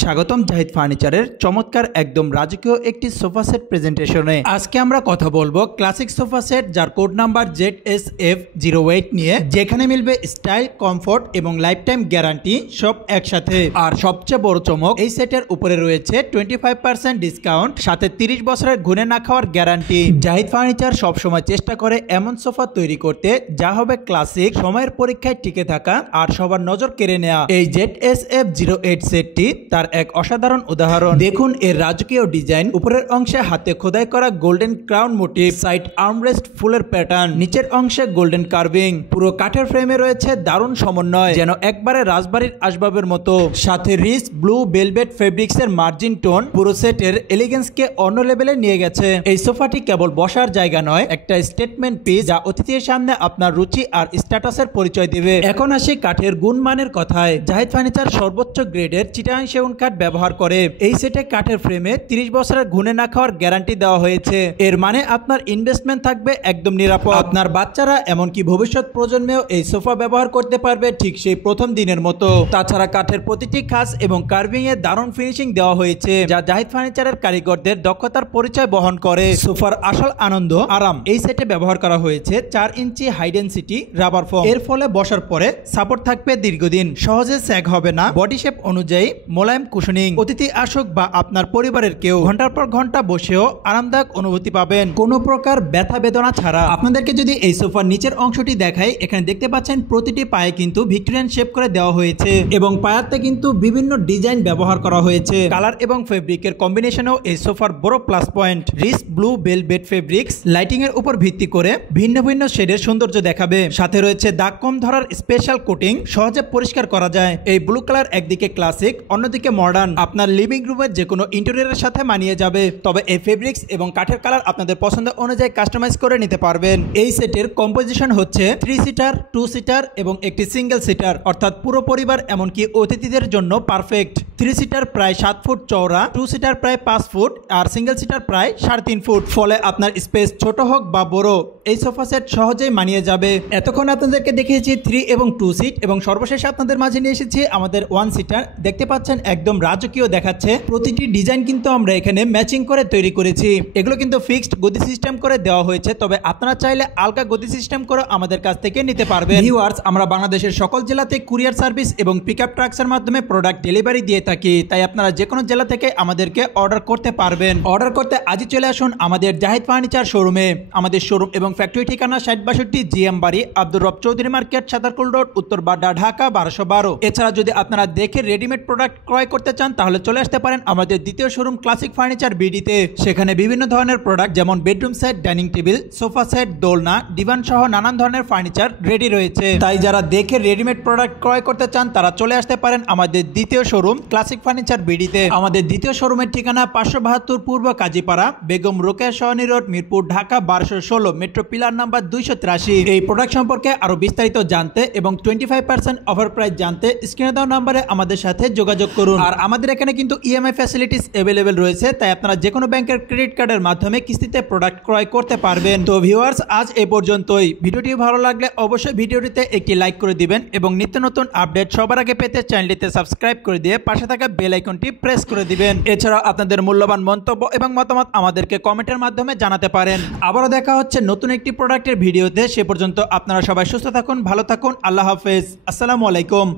স্বাগতম জাহিদ ফার্নিচারের চমৎকার একদম রাজকীয় একটি সোফা সেট প্রেজেন্টেশনে। আজকে আমরা কথা বলবো ক্লাসিক সোফা সেট যার কোড নাম্বার ZSF08 নিয়ে, যেখানে মিলবে স্টাইল, কমফোর্ট এবং লাইফ টাইম গ্যারান্টি সব একসাথে। আর সবচেয়ে বড় চমক, এই সেটের উপরে রয়েছে 25% ডিসকাউন্ট, সাথে 30 বছরের ঘুরে না খাওয়ার গ্যারান্টি। জাহিদ ফার্নিচার সবসময় চেষ্টা করে এমন সোফা তৈরি করতে যা হবে ক্লাসিক, সময়ের পরীক্ষায় টিকে থাকা আর সবার নজর কেড়ে নেওয়া। এই ZSF08 সেটটি তার এক অসাধারণ উদাহরণ। দেখুন এর রাজকীয় ডিজাইন, উপরের অংশে হাতে খোদাই করা golden crown motif, side armrest ফুলের প্যাটার্ন, নিচের অংশে গোল্ডেন কার্ভিং। পুরো কাঠের ফ্রেমে রয়েছে দারুণ সমন্বয়, যেন একবারে রাজবাড়ির আসবাবের মতো। সাথে রিচ ব্লু ভেলভেট ফেব্রিক্স এর মার্জিন টোন পুরো সেটের এলিগেন্স কে অন্য লেভেলে নিয়ে গেছে। এই সোফাটি কেবল বসার জায়গা নয়, একটা স্টেটমেন্ট পিস যা অতিথির সামনে আপনার রুচি আর স্ট্যাটাসের পরিচয় দেবে। এখন আসি কাঠের গুণমানের কথায়। জাহিদ ফার্নিচার সর্বোচ্চ গ্রেডের চিটাগাং সেগুন কাঠ ব্যবহার করে। এই সেটে কাঠের ফ্রেমে 30 বছরের ঘুনে না খাওয়ার গ্যারান্টি দেওয়া হয়েছে। এর মানে আপনার ইনভেস্টমেন্ট থাকবে একদম নিরাপদ। আপনার বাচ্চারা এমনকি ভবিষ্যৎ প্রজন্মেও এই সোফা ব্যবহার করতে পারবে ঠিক সেই প্রথম দিনের মতো। তাছাড়া কাঠের প্রতিটি খাস এবং কার্ভিং এ দারুণ ফিনিশিং দেওয়া হয়েছে, যা জাহিদ ফার্নিচারের কারিগরদের দক্ষতার পরিচয় বহন করে। সোফার আসল আনন্দ আরাম। এই সেটে ব্যবহার করা হয়েছে 4 ইঞ্চি হাই ডেনসিটি রাবার ফোম। এর ফলে বসার পরে সাপোর্ট থাকবে দীর্ঘদিন, সহজে স্যাগ হবে না। বডি শেপ অনুযায়ী মোলায়েম কুশনিং। অতিথি আসুক বা আপনার পরিবারের কেউ ঘন্টার পর ঘন্টা বসেও আরামদায়ক অনুভূতি পাবেন, কোনো প্রকার ব্যথা বেদনা ছাড়া। আপনাদেরকে যদি এই সোফার নিচের অংশটি দেখাই, এখানে দেখতে পাচ্ছেন প্রতিটি পায়ে কিন্তু ভিক্টোরিয়ান শেপ করে দেওয়া হয়েছে এবং পায়াতে কিন্তু বিভিন্ন ডিজাইন ব্যবহার করা হয়েছে। কালার এবং ফেব্রিকের কম্বিনেশনেও এই সোফার বড় plus point. Rich blue velvet fabrics lighting এর উপর ভিত্তি করে ভিন্ন ভিন্ন শেডের সৌন্দর্য দেখাবে। সাথে রয়েছে দাগ কম ধরার স্পেশাল কোটিং, সহজে পরিষ্কার করা যায়। এই ব্লু কালার একদিকে ক্লাসিক, অন্যদিকে মডার্ন, আপনার লিভিং রুমের যে কোনো ইন্টেরিয়রের সাথে মানিয়ে যাবে। তবে এই ফেব্রিক্স এবং কাঠের কালার আপনাদের পছন্দ অনুযায়ী কাস্টমাইজ করে নিতে পারবেন। এই সেটের কম্পোজিশন হচ্ছে 3 সিটার, 2 সিটার এবং একটি সিঙ্গেল সিটার, অর্থাৎ পুরো পরিবার এমনকি অতিথিদের জন্য পারফেক্ট। 3 সিটার প্রায় 7 ফুট চওড়া, 2 সিটার প্রায় 5 ফুট আর সিঙ্গেল সিটার প্রায় 3.5 ফুট। ফলে আপনার স্পেস ছোট হোক বা বড়, এই সোফা সেট সহজেই মানিয়ে যাবে। এতক্ষণ আপনাদেরকে দেখিয়েছি 3 এবং 2 সিট এবং সর্বশেষে আপনাদের মাঝে নিয়ে এসেছি আমাদের 1 সিটার। দেখতে পাচ্ছেন একদম রাজকীয় দেখাচ্ছে। প্রতিটি ডিজাইন কিন্তু আমরা এখানে ম্যাচিং করে তৈরি করেছি। এগুলো কিন্তু ফিক্সড গদি সিস্টেম করে দেওয়া হয়েছে, তবে আপনারা চাইলে আলগা গদি সিস্টেম করে আমাদের কাছ থেকে নিতে পারবেন। ভিউয়ার্স, আমরা বাংলাদেশের সকল জেলাতে কুরিয়ার সার্ভিস এবং পিকআপ ট্রাকসের মাধ্যমে প্রোডাক্ট ডেলিভারি দিয়ে থাকি, তাই আপনারা যে কোনো জেলা থেকে আমাদেরকে অর্ডার করতে পারবেন। অর্ডার করতে আজই চলে আসুন আমাদের জাহিদ ফার্নিচার শোরুমে। আমাদের শোরুম এবং ফ্যাক্টরি ঠিকানা 6062 জিএম বাড়ি, আব্দুর রব চৌধুরী মার্কেট, সাতারকুল রোড, উত্তর বাড্ডা, ঢাকা 1212। এছাড়া যদি আপনারা দেখে রেডিমেড প্রোডাক্ট ক্রয় করতে চান তাহলে চলে আসতে পারেন আমাদের দ্বিতীয় শোরুম ক্লাসিক ফার্নিচার বিডিতে। সেখানে বিভিন্ন ধরনের প্রোডাক্ট যেমন bedroom set, dining table, sofa set, দোলনা, ডিভান সহ নানান ধরনের ফার্নিচার রেডি রয়েছে। তাই যারা দেখে রেডিমেড প্রোডাক্ট ক্রয় করতে চান তারা চলে আসতে পারেন আমাদের দ্বিতীয় শোরুম ক্লাসিক ফার্নিচার বিডিতে। আমাদের দ্বিতীয় শোরুমের ঠিকানা 572 পূর্ব Kazipara, Begum Rokeya Sarani road, Mirpur, Dhaka 1216, metro pillar number 283। এই প্রোডাক্ট সম্পর্কে আরো বিস্তারিত জানতে এবং 25% অফার প্রাইস জানতে স্ক্রিনে দেওয়া নম্বরে আমাদের সাথে যোগাযোগ করুন। আর আমাদের এখানে কিন্তু ইএমআই ফ্যাসিলিটিস अवेलेबल রয়েছে, তাই আপনারা যে কোনো ব্যাংকের ক্রেডিট কার্ডের মাধ্যমে কিস্তিতে প্রোডাক্ট ক্রয় করতে পারবেন। তো ভিউয়ার্স, আজ এই পর্যন্তই। ভিডিওটি ভালো লাগলে অবশ্যই ভিডিওটিতে একটি লাইক করে দিবেন এবং নিত্য নতুন আপডেট সবার আগে পেতে চ্যানেলটিতে সাবস্ক্রাইব করে দিয়ে পাশে থাকা বেল আইকনটি প্রেস করে দিবেন। এছাড়াও আপনাদের মূল্যবান মন্তব্য এবং মতামত আমাদেরকে কমেন্টের মাধ্যমে জানাতে পারেন। আবারও দেখা হচ্ছে নতুন একটি প্রোডাক্টের ভিডিওতে। সে পর্যন্ত আপনারা সবাই সুস্থ থাকুন, ভালো থাকুন। আল্লাহ হাফেজ। আসসালামু আলাইকুম।